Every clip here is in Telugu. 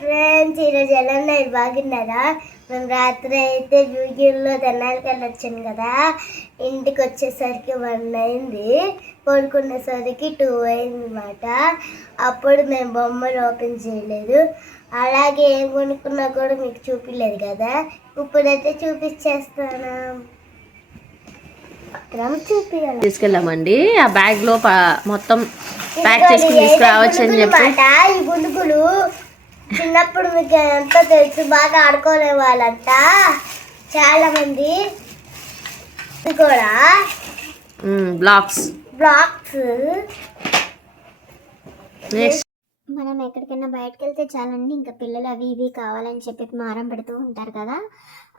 ఫ్రెండ్స్, ఈరోజు ఎలా ఉన్నారు? బాగున్నారా? మేము రాత్రి అయితే వీడియోలో తెనాలికి వెళ్ళొచ్చాను కదా. ఇంటికి వచ్చేసరికి 1 అయింది, పడుకునేసరికి 2 అయింది అనమాట. అప్పుడు మేము బొమ్మలు ఓపెన్ చేయలేదు, అలాగే ఏం కొనుక్కున్నా కూడా మీకు చూపించలేదు కదా. ఇప్పుడైతే చూపించేస్తాను. తీసుకెళ్ళామండి. ఆ బ్యాగ్ లో మొత్తం ప్యాక్ చేసుకుని తీసుకురావచ్చు అని చెప్పి. ఈ గుండుగులు చిన్నప్పుడు మీకు ఎంత తెలుసు, బాగా ఆడుకునే వాళ్ళంట చాలా మంది. ఇది కూడా బ్లాక్స్ నెక్స్ట్ మనం ఎక్కడికైనా బయటకు వెళ్తే చాలండి, ఇంకా పిల్లలు అవి ఇవి కావాలని చెప్పి మారం పెడుతూ ఉంటారు కదా.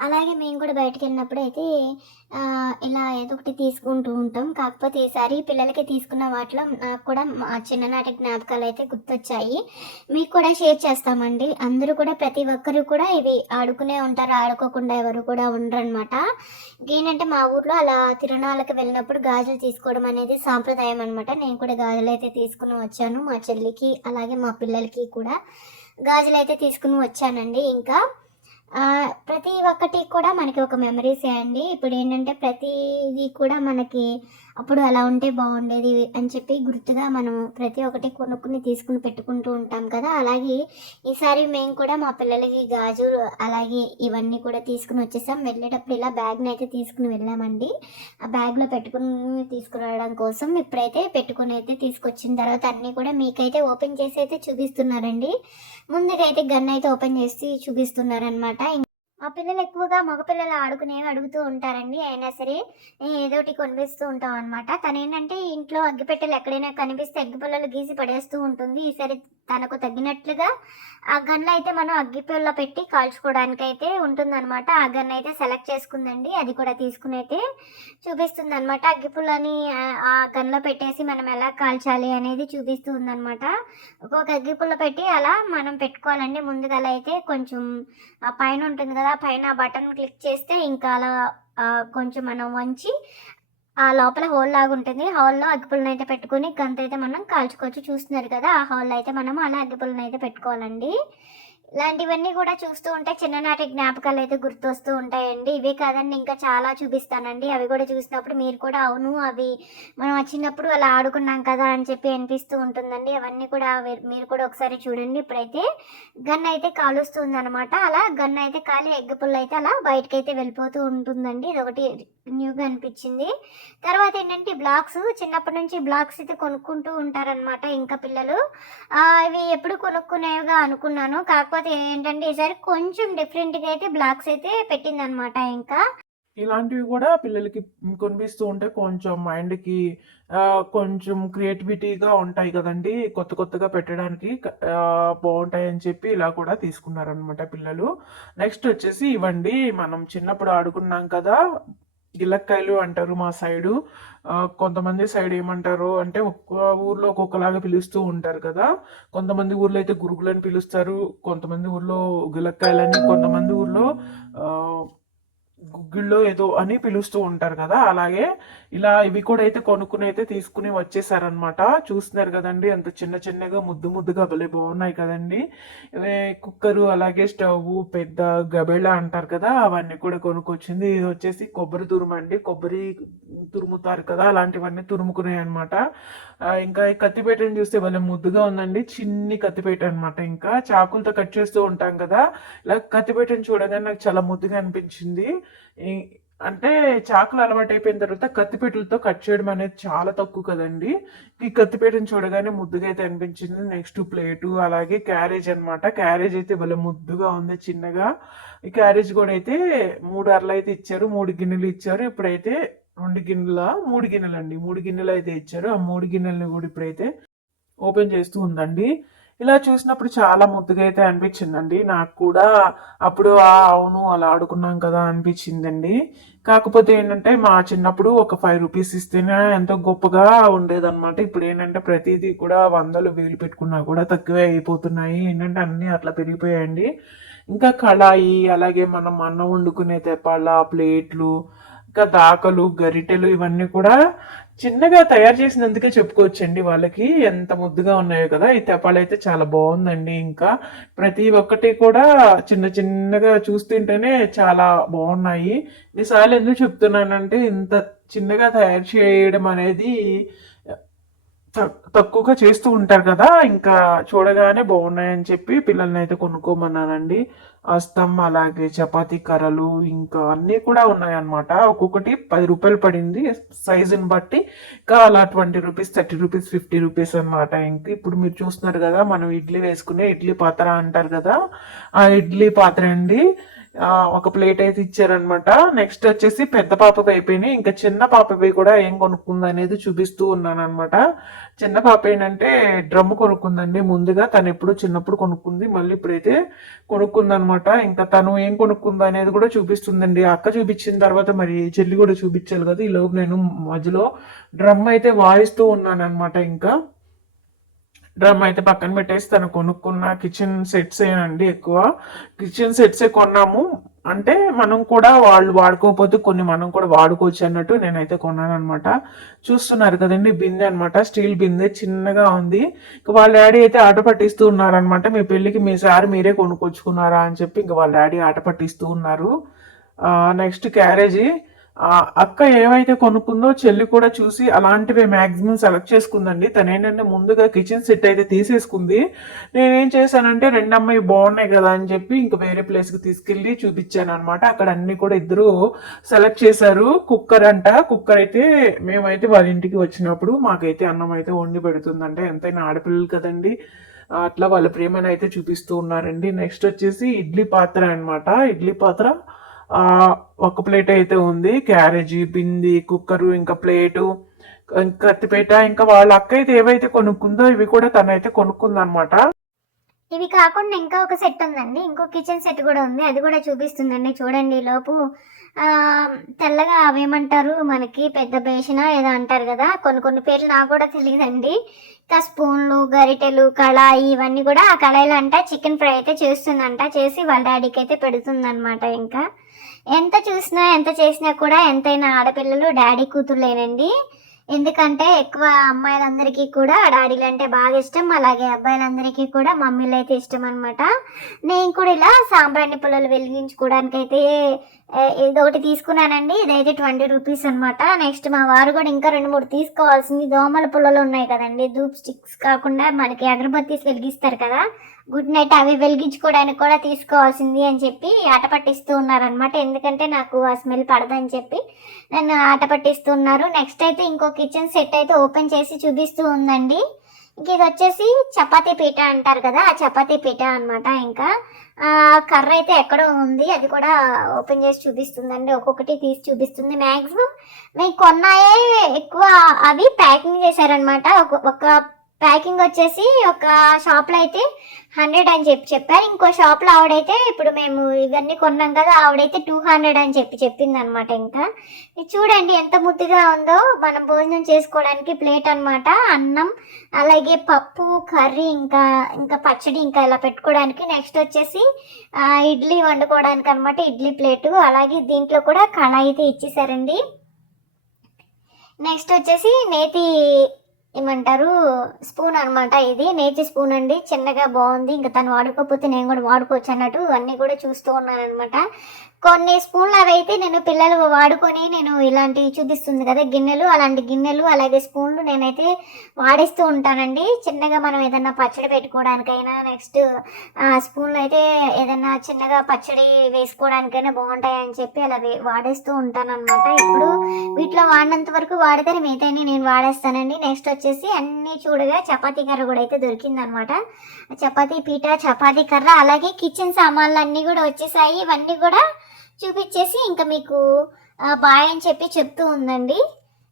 అలాగే మేము కూడా బయటకు వెళ్ళినప్పుడు అయితే ఇలా ఏదో ఒకటి తీసుకుంటూ ఉంటాం. కాకపోతే ఈసారి పిల్లలకి తీసుకున్న వాటిలో నాకు కూడా మా చిన్ననాటి జ్ఞాపకాలు అయితే గుర్తొచ్చాయి, మీకు కూడా షేర్ చేస్తామండి. అందరూ కూడా ప్రతి ఒక్కరు కూడా ఇవి ఆడుకునే ఉంటారు, ఆడుకోకుండా ఎవరు కూడా ఉండరు అనమాట. ఏంటంటే మా ఊర్లో అలా తిరునాళ్ళకి వెళ్ళినప్పుడు గాజులు తీసుకోవడం అనేది సాంప్రదాయం అనమాట. నేను కూడా గాజులు అయితే తీసుకుని వచ్చాను, మా చెల్లికి అలాగే మా పిల్లలకి కూడా గాజులు అయితే తీసుకుని వచ్చానండి. ఇంకా ప్రతి ఒక్కటి కూడా మనకి ఒక మెమరీసే అండి. ఇప్పుడు ఏంటంటే ప్రతిదీ కూడా మనకి అప్పుడు అలా ఉంటే బాగుండేది అని చెప్పి గుర్తుగా మనం ప్రతి ఒక్కటి కొనుక్కుని తీసుకుని పెట్టుకుంటూ ఉంటాం కదా. అలాగే ఈసారి మేము కూడా మా పిల్లలకి గాజులు అలాగే ఇవన్నీ కూడా తీసుకుని వచ్చేసాం. వెళ్ళేటప్పుడు ఇలా బ్యాగ్ని అయితే తీసుకుని వెళ్ళామండి. ఆ బ్యాగ్లో పెట్టుకుని తీసుకురావడం కోసం ఇప్పుడైతే పెట్టుకుని అయితే తీసుకొచ్చిన తర్వాత అన్నీ కూడా మీకైతే ఓపెన్ చేసి అయితే చూపిస్తున్నారండి. ముందుగా అయితే గన్ అయితే ఓపెన్ చేసి చూపిస్తున్నారనమాట. మా పిల్లలు ఎక్కువగా మగపిల్లలు ఆడుకునేవి అడుగుతూ ఉంటారండి. అయినా సరే ఏదోటి కొనిపిస్తూ ఉంటాం అనమాట. తను ఏంటంటే ఇంట్లో అగ్గిపెట్టెలు ఎక్కడైనా కనిపిస్తే అగ్గిపుల్లలు గీసి పడేస్తూ ఉంటుంది. ఈసారి తనకు తగ్గినట్లుగా ఆ గన్లో అయితే మనం అగ్గిపుల్ల పెట్టి కాల్చుకోవడానికి అయితే ఉంటుందన్నమాట. ఆ గన్ అయితే సెలెక్ట్ చేసుకుందండి, అది కూడా తీసుకుని అయితే చూపిస్తుంది అనమాట. అగ్గిపుల్లని ఆ గన్లో పెట్టేసి మనం ఎలా కాల్చాలి అనేది చూపిస్తూ ఉందన్నమాట. ఒక్కొక్క అగ్గిపుల్ల పెట్టి అలా మనం పెట్టుకోవాలండి. ముందుగా అలా అయితే కొంచెం ఆ పైన ఉంటుంది కదా, పైన బటన్ క్లిక్ చేస్తే ఇంకా అలా కొంచెం మనం వంచి ఆ లోపల హోల్ లాగా ఉంటుంది. హాల్లో అగ్గిపుల్లని అయితే పెట్టుకుని గంత అయితే మనం కాల్చుకోవచ్చు. చూస్తున్నారు కదా, ఆ హాల్లో అయితే మనం అలా అగ్గిపుల్లని అయితే పెట్టుకోవాలండి. ఇలాంటివన్నీ కూడా చూస్తూ ఉంటే చిన్ననాటి జ్ఞాపకాలు అయితే గుర్తొస్తూ ఉంటాయండి. ఇవే కాదండి, ఇంకా చాలా చూపిస్తానండి. అవి కూడా చూసినప్పుడు మీరు కూడా అవును అవి మనం వచ్చినప్పుడు అలా ఆడుకున్నాం కదా అని చెప్పి అనిపిస్తూ ఉంటుందండి. అవన్నీ కూడా మీరు కూడా ఒకసారి చూడండి. ఇప్పుడైతే గన్ అయితే కాలుస్తుంది అనమాట. అలా గన్ అయితే కాలి ఎగ్ పుల్ల అయితే అలా బయటకు అయితే వెళ్ళిపోతూ ఉంటుందండి. ఇది ఒకటి న్యూగా అనిపించింది. తర్వాత ఏంటంటే బ్లాక్స్, చిన్నప్పటి నుంచి బ్లాక్స్ అయితే కొనుక్కుంటూ ఉంటారనమాట ఇంకా పిల్లలు. ఇవి ఎప్పుడు కొనుక్కునేవిగా అనుకున్నాను, కాకపోతే ఏంటంటే ఈసారి కొంచెం డిఫరెంట్గా అయితే బ్లాక్స్ అయితే పెట్టిందనమాట. ఇంకా ఇలాంటివి కూడా పిల్లలకి కొనిపిస్తూ ఉంటే కొంచెం మైండ్కి కొంచెం క్రియేటివిటీగా ఉంటాయి కదండి, కొత్త కొత్తగా పెట్టడానికి బాగుంటాయి అని చెప్పి ఇలా కూడా తీసుకున్నారనమాట పిల్లలు. నెక్స్ట్ వచ్చేసి ఇవ్వండి, మనం చిన్నప్పుడు ఆడుకున్నాం కదా, గిలక్కాయలు అంటారు మా సైడు. కొంతమంది సైడ్ ఏమంటారు అంటే ఒక్క ఊర్లో ఒక్కొక్కలాగా పిలుస్తూ ఉంటారు కదా. కొంతమంది ఊర్లో అయితే గురుగులని పిలుస్తారు, కొంతమంది ఊర్లో గిలక్కాయలని, కొంతమంది ఊర్లో గుగ్గిళ్ళు ఏదో అని పిలుస్తూ ఉంటారు కదా. అలాగే ఇలా ఇవి కూడా అయితే కొనుక్కుని అయితే తీసుకుని వచ్చేసారనమాట. చూస్తున్నారు కదండి, అంత చిన్న చిన్నగా ముద్దు ముద్దుగా భలే బాగున్నాయి కదండి. కుక్కరు అలాగే స్టవ్, పెద్ద గబెళ అంటారు కదా, అవన్నీ కూడా కొనుక్కొచ్చింది. ఇది వచ్చేసి కొబ్బరి తురుము అండి, కొబ్బరి తురుముతారు కదా, అలాంటివన్నీ తురుముకున్నాయి అనమాట. ఇంకా ఈ కత్తిపేటను చూస్తే భలే ముద్దుగా ఉందండి, చిన్ని కత్తిపేట అనమాట. ఇంకా చాకులతో కట్ చేస్తూ ఉంటాం కదా, ఇలా కత్తిపేటను చూడగానే నాకు చాలా ముద్దుగా అనిపించింది. అంటే చాకులు అలవాటు అయిపోయిన తర్వాత కత్తిపేటలతో కట్ చేయడం అనేది చాలా తక్కువ కదండి. ఈ కత్తిపేటను చూడగానే ముద్దుగా అయితే అనిపించింది. నెక్స్ట్ ప్లేటు, అలాగే క్యారేజ్ అనమాట. క్యారేజ్ అయితే భలే ముద్దుగా ఉంది చిన్నగా. ఈ క్యారేజ్ కూడా అయితే 3 అరలు అయితే ఇచ్చారు, 3 గిన్నెలు ఇచ్చారు. ఇప్పుడైతే 2 గిన్నెల 3 గిన్నెలు అండి, 3 గిన్నెలు అయితే ఇచ్చారు. ఆ 3 గిన్నెలని కూడా ఇప్పుడైతే ఓపెన్ చేస్తూ ఉందండి. ఇలా చూసినప్పుడు చాలా ముద్దుగా అయితే అనిపించిందండి నాకు కూడా. అప్పుడు అవును అలా ఆడుకున్నాం కదా అనిపించిందండి. కాకపోతే ఏంటంటే మా చిన్నప్పుడు ఒక 5 రూపీస్ ఇస్తేనే ఎంతో గొప్పగా ఉండేదన్నమాట. ఇప్పుడు ఏంటంటే ప్రతిదీ కూడా 100లు 1000 పెట్టుకున్నా కూడా తక్కువే అయిపోతున్నాయి. ఏంటంటే అన్నీ అట్లా పెరిగిపోయాయండి. ఇంకా కళాయి, అలాగే మనం అన్నం వండుకునే తెప్పాల, ప్లేట్లు, ఇంకా దాకలు గరిటెలు ఇవన్నీ కూడా చిన్నగా తయారు చేసినందుకే చెప్పుకోవచ్చండి. వాళ్ళకి ఎంత ముద్దుగా ఉన్నాయో కదా. ఈ తెపాలు అయితే చాలా బాగుందండి. ఇంకా ప్రతి ఒక్కటి కూడా చిన్న చిన్నగా చూస్తుంటేనే చాలా బాగున్నాయి. ఈసారి ఎందుకు చెప్తున్నానంటే ఇంత చిన్నగా తయారు చేయడం అనేది తక్కువగా చేస్తూ ఉంటారు కదా. ఇంకా చూడగానే బాగున్నాయని చెప్పి పిల్లల్ని అయితే కొనుక్కోమన్నానండి. అస్తం అలాగే చపాతీ కర్రలు ఇంకా అన్నీ కూడా ఉన్నాయన్నమాట. ఒక్కొక్కటి 10 రూపాయలు పడింది సైజుని బట్టి. ఇంకా అలా 20 రూపీస్, 30 రూపీస్, 50 రూపీస్ అనమాట. ఇంక ఇప్పుడు మీరు చూస్తున్నారు కదా, మనం ఇడ్లీ వేసుకునే ఇడ్లీ పాత్ర అంటారు కదా, ఆ ఇడ్లీ పాత్ర అండి. ఒక ప్లేట్ అయితే ఇచ్చారనమాట. నెక్స్ట్ వచ్చేసి పెద్ద పాపవి అయిపోయినాయి. ఇంకా చిన్న పాపవి కూడా ఏం కొనుక్కుంది అనేది చూపిస్తూ ఉన్నాను అనమాట. చిన్న పాప ఏంటంటే డ్రమ్ కొనుక్కుందండి. ముందుగా తను ఎప్పుడు చిన్నప్పుడు కొనుక్కుంది, మళ్ళీ ఇప్పుడైతే కొనుక్కుంది అనమాట. ఇంకా తను ఏం కొనుక్కుంది అనేది కూడా చూపిస్తుందండి. అక్క చూపించిన తర్వాత మరి చెల్లి కూడా చూపించాలి కదా. ఈ లోపు నేను మధ్యలో డ్రమ్ అయితే వాయిస్తూ ఉన్నాను అనమాట. ఇంకా డ్రమ్ అయితే పక్కన పెట్టేసి తను కొనుక్కున్న కిచెన్ సెట్స్ ఏనండి. ఎక్కువ కిచెన్ సెట్సే కొన్నాము. అంటే మనం కూడా వాళ్ళు వాడుకోకపోతే కొన్ని మనం కూడా వాడుకోవచ్చు అన్నట్టు నేనైతే కొన్నాను అనమాట. చూస్తున్నారు కదండి, బిందె అనమాట, స్టీల్ బిందె చిన్నగా ఉంది. వాళ్ళ డాడీ అయితే ఆట పట్టిస్తూ ఉన్నారనమాట. మీ పెళ్ళికి మీ సార్ మీరే కొనుక్కొచ్చుకున్నారా అని చెప్పి ఇంకా వాళ్ళ డాడీ ఆట పట్టిస్తూ ఉన్నారు. Next carriage. అక్క ఏమైతే కొనుక్కుందో చెల్లి కూడా చూసి అలాంటివే మాక్సిమం సెలెక్ట్ చేసుకుందండి. తనేంటంటే ముందుగా కిచెన్ సెట్ అయితే తీసేసుకుంది. నేనేం చేశానంటే రెండు అమ్మాయి బాగున్నాయి కదా అని చెప్పి ఇంకా వేరే ప్లేస్కి తీసుకెళ్ళి చూపించాను అనమాట. అక్కడ అన్ని కూడా ఇద్దరు సెలెక్ట్ చేశారు. కుక్కర్ అంట. కుక్కర్ అయితే మేమైతే వాళ్ళ ఇంటికి వచ్చినప్పుడు మాకైతే అన్నం అయితే వండి పెడుతుందంట. ఎంతైనా ఆడపిల్లలు కదండి, అట్లా వాళ్ళ ప్రేమను అయితే చూపిస్తూ ఉన్నారండి. నెక్స్ట్ వచ్చేసి ఇడ్లీ పాత్ర అనమాట. ఇడ్లీ పాత్ర ఒక ప్లేట్ అయితే ఉంది. క్యారేజీ, బింది, కుక్కరు, ఇంకా ప్లేటు, కత్తిపేట, ఇంకా వాళ్ళ అక్క అయితే ఏవైతే కొనుక్కుందో ఇవి కూడా తనైతే కొనుక్కుందనమాట. ఇవి కాకుండా ఇంకా ఒక సెట్ ఉందండి, ఇంకో కిచెన్ సెట్ కూడా ఉంది, అది కూడా చూపిస్తుందండి. చూడండి లోపు తెల్లగా అవేమంటారు మనకి, పెద్ద బేసినా ఏదో అంటారు కదా, కొన్ని పేర్లు నాకు కూడా తెలియదండి. ఇంకా స్పూన్లు, గరిటెలు, కళాయి ఇవన్నీ కూడా, ఆ కళాయిలో అంట చికెన్ ఫ్రై అయితే చేస్తుందంట. చేసి వాళ్ళ డాడీకి అయితే పెడుతుందన్నమాట. ఇంకా ఎంత చూసినా ఎంత చేసినా కూడా ఎంతైనా ఆడపిల్లలు డాడీ కూతుర్లేనండి. ఎందుకంటే ఎక్కువ అమ్మాయిలందరికీ కూడా డాడీలు అంటే బాగా ఇష్టం, అలాగే అబ్బాయిలందరికీ కూడా మమ్మీలు అయితే ఇష్టం అనమాట. నేను కూడా ఇలా సాంబ్రాణి పుల్లలు వెలిగించుకోవడానికి అయితే ఇదొకటి తీసుకున్నానండి. ఇదైతే 20 రూపీస్ అనమాట. నెక్స్ట్ మా వారు కూడా ఇంకా 2-3 తీసుకోవాల్సింది. దోమల పుల్లలు ఉన్నాయి కదండి, ధూప్ స్టిక్స్ కాకుండా మనకి అగరబత్తీస్ వెలిగిస్తారు కదా, గుడ్ నైట్, అవి వెలిగించుకోవడానికి కూడా తీసుకోవాల్సింది అని చెప్పి ఆట పట్టిస్తూ ఉన్నారనమాట. ఎందుకంటే నాకు ఆ స్మెల్ పడదని చెప్పి నన్ను ఆట పట్టిస్తూ ఉన్నారు. నెక్స్ట్ అయితే ఇంకో కిచెన్ సెట్ అయితే ఓపెన్ చేసి చూపిస్తూ ఉందండి. ఇంక ఇది వచ్చేసి చపాతీ పీట అంటారు కదా, ఆ చపాతీ పీట అనమాట. ఇంకా కర్ర అయితే ఎక్కడో ఉంది, అది కూడా ఓపెన్ చేసి చూపిస్తుందండి. ఒక్కొక్కటి తీసి చూపిస్తుంది. మ్యాక్సిమం మేము కొన్నాయే ఎక్కువ, అవి ప్యాకింగ్ చేశారనమాట. ఒక ప్యాకింగ్ వచ్చేసి ఒక షాప్లో అయితే 100 అని చెప్పారు. ఇంకో షాప్లో ఆవిడైతే, ఇప్పుడు మేము ఇవన్నీ కొన్నాం కదా, ఆవిడైతే 200 అని చెప్పింది అనమాట. ఇంకా ఇది చూడండి ఎంత ముద్దుగా ఉందో. మనం భోజనం చేసుకోవడానికి ప్లేట్ అనమాట. అన్నం, అలాగే పప్పు, కర్రీ, ఇంకా పచ్చడి, ఇంకా ఇలా పెట్టుకోవడానికి. నెక్స్ట్ వచ్చేసి ఇడ్లీ వండుకోవడానికి అనమాట, ఇడ్లీ ప్లేటు. అలాగే దీంట్లో కూడా కళాయి అయితే ఇచ్చేసారండి. నెక్స్ట్ వచ్చేసి నేతి ఏమంటారు స్పూన్ అనమాట. ఇది నేతి స్పూన్ అండి, చిన్నగా బాగుంది. ఇంకా తను వాడుకోకపోతే నేను కూడా వాడుకోవచ్చు అన్నట్టు అన్నీ కూడా చూస్తూ ఉన్నాను అనమాట. కొన్ని స్పూన్లు అవి అయితే నేను పిల్లలు వాడుకొని, నేను ఇలాంటివి చూపిస్తుంది కదా గిన్నెలు, అలాంటి గిన్నెలు అలాగే స్పూన్లు నేనైతే వాడిస్తూ ఉంటానండి. చిన్నగా మనం ఏదన్నా పచ్చడి పెట్టుకోవడానికైనా, నెక్స్ట్ స్పూన్లు అయితే ఏదన్నా చిన్నగా పచ్చడి వేసుకోవడానికైనా బాగుంటాయని చెప్పి అలా వాడేస్తూ ఉంటాను అనమాట. ఇప్పుడు వీటిలో వాడినంత వరకు వాడితే మిగతాన్ని నేను వాడేస్తానండి. నెక్స్ట్ వచ్చేసి అన్నీ చూడగా చపాతీ కర్ర కూడా అయితే దొరికిందనమాట. చపాతీ పీట, చపాతీ కర్ర, అలాగే కిచెన్ సామాన్లు అన్నీ కూడా వచ్చేసాయి. ఇవన్నీ కూడా చూపించేసి ఇంకా మీకు బాయ్ అని చెప్తూ ఉందండి.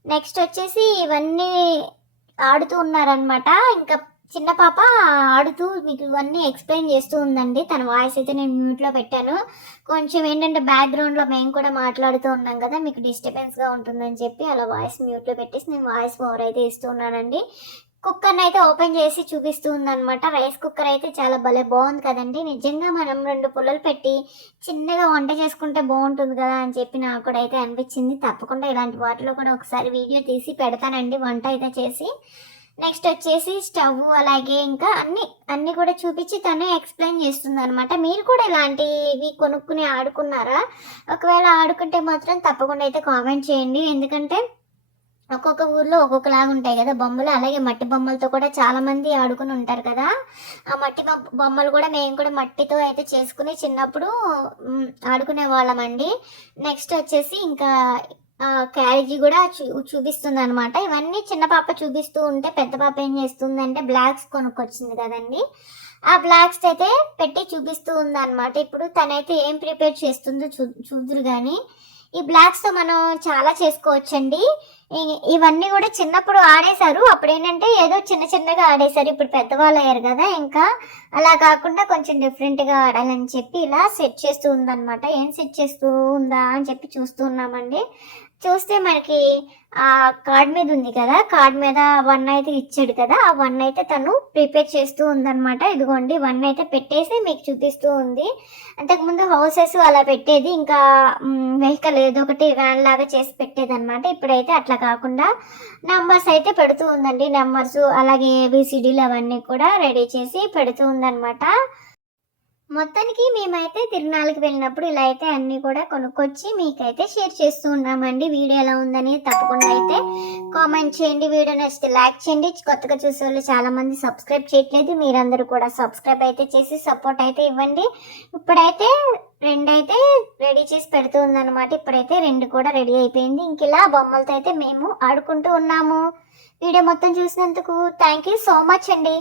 నెక్స్ట్ వచ్చేసి ఇవన్నీ ఆడుతూ ఉన్నారనమాట. ఇంకా చిన్న పాప ఆడుతూ మీకు ఇవన్నీ ఎక్స్ప్లెయిన్ చేస్తూ ఉందండి. తన వాయిస్ అయితే నేను మ్యూట్లో పెట్టాను. కొంచెం ఏంటంటే బ్యాక్గ్రౌండ్లో మేము కూడా మాట్లాడుతూ ఉన్నాం కదా, మీకు డిస్టర్బెన్స్గా ఉంటుందని చెప్పి అలా వాయిస్ మ్యూట్లో పెట్టేసి నేను వాయిస్ ఓవర్ అయితే ఇస్తూ ఉన్నానండి. కుక్కర్ని అయితే ఓపెన్ చేసి చూపిస్తూ ఉందన్నమాట. రైస్ కుక్కర్ అయితే చాలా భలే బాగుంది కదండి. నిజంగా మనం 2 పుల్లలు పెట్టి చిన్నగా వంట చేసుకుంటే బాగుంటుంది కదా అని చెప్పి నాకు కూడా అయితే అనిపించింది. తప్పకుండా ఇలాంటి వాటిలో కూడా ఒకసారి వీడియో తీసి పెడతానండి వంట అయితే చేసి. నెక్స్ట్ వచ్చేసి స్టవ్, అలాగే ఇంకా అన్నీ కూడా చూపించి తనే ఎక్స్ప్లెయిన్ చేస్తుంది అనమాట. మీరు కూడా ఇలాంటివి కొనుక్కుని ఆడుకున్నారా? ఒకవేళ ఆడుకుంటే మాత్రం తప్పకుండా అయితే కామెంట్ చేయండి. ఎందుకంటే ఒక్కొక్క ఊర్లో ఒక్కొక్కలాగా ఉంటాయి కదా బొమ్మలు. అలాగే మట్టి బొమ్మలతో కూడా చాలా మంది ఆడుకుని ఉంటారు కదా. ఆ మట్టి బొమ్మలు కూడా మేము కూడా మట్టితో అయితే చేసుకుని చిన్నప్పుడు ఆడుకునే వాళ్ళమండి. నెక్స్ట్ వచ్చేసి ఇంకా క్యారేజీ కూడా చూపిస్తుంది అనమాట. ఇవన్నీ చిన్న పాప చూపిస్తూ ఉంటే పెద్ద పాప ఏం చేస్తుంది అంటే బ్లాక్స్ కొనుక్కొచ్చింది కదండి. ఆ బ్లాక్స్ అయితే పెట్టి చూపిస్తూ ఉంది అనమాట. ఇప్పుడు తనైతే ఏం ప్రిపేర్ చేస్తుందో చూదురు కానీ ఈ బ్లాక్స్తో మనం చాలా చేసుకోవచ్చండి. ఇవన్నీ కూడా చిన్నప్పుడు ఆడేశారు. అప్పుడు ఏంటంటే ఏదో చిన్నగా ఆడేశారు. ఇప్పుడు పెద్దవాళ్ళు అయ్యారు కదా, ఇంకా అలా కాకుండా కొంచెం డిఫరెంట్గా ఆడాలని చెప్పి ఇలా సెట్ చేస్తూ ఉందన్నమాట. ఏం సెట్ చేస్తూ ఉందా అని చెప్పి చూస్తూ ఉన్నామండి. చూస్తే మనకి ఆ కార్డ్ మీద ఉంది కదా, కార్డ్ మీద 1 అయితే ఇచ్చాడు కదా, ఆ 1 అయితే తను ప్రిపేర్ చేస్తూ ఉందన్నమాట. ఇదిగోండి 1 అయితే పెట్టేసి మీకు చూపిస్తూ ఉంది. అంతకుముందు హౌసెస్ అలా పెట్టేది, ఇంకా వెహికల్ ఏదో ఒకటి వ్యాన్ లాగా చేసి పెట్టేది అనమాట. ఇప్పుడైతే అట్లా కాకుండా నెంబర్స్ అయితే పెడుతూ ఉందండి. నెంబర్స్ అలాగే ABCDలు అవన్నీ కూడా రెడీ చేసి పెడుతూ ఉందన్నమాట. మొత్తానికి మేమైతే తిరునాళ్ళకి వెళ్ళినప్పుడు ఇలా అయితే అన్నీ కూడా కొనుక్కొచ్చి మీకైతే షేర్ చేస్తూ ఉన్నామండి. వీడియో ఎలా ఉందని తప్పకుండా అయితే కామెంట్ చేయండి. వీడియో నచ్చితే లైక్ చేయండి. కొత్తగా చూసే వాళ్ళు చాలామంది సబ్స్క్రైబ్ చేయట్లేదు, మీరందరూ కూడా సబ్స్క్రైబ్ అయితే చేసి సపోర్ట్ అయితే ఇవ్వండి. ఇప్పుడైతే 2 అయితే రెడీ చేసి పెడుతూ ఉందన్నమాట. ఇప్పుడైతే 2 కూడా రెడీ అయిపోయింది. ఇంక ఇలా బొమ్మలతో అయితే మేము ఆడుకుంటూ ఉన్నాము. వీడియో మొత్తం చూసినందుకు థ్యాంక్ యూ సో మచ్ అండి.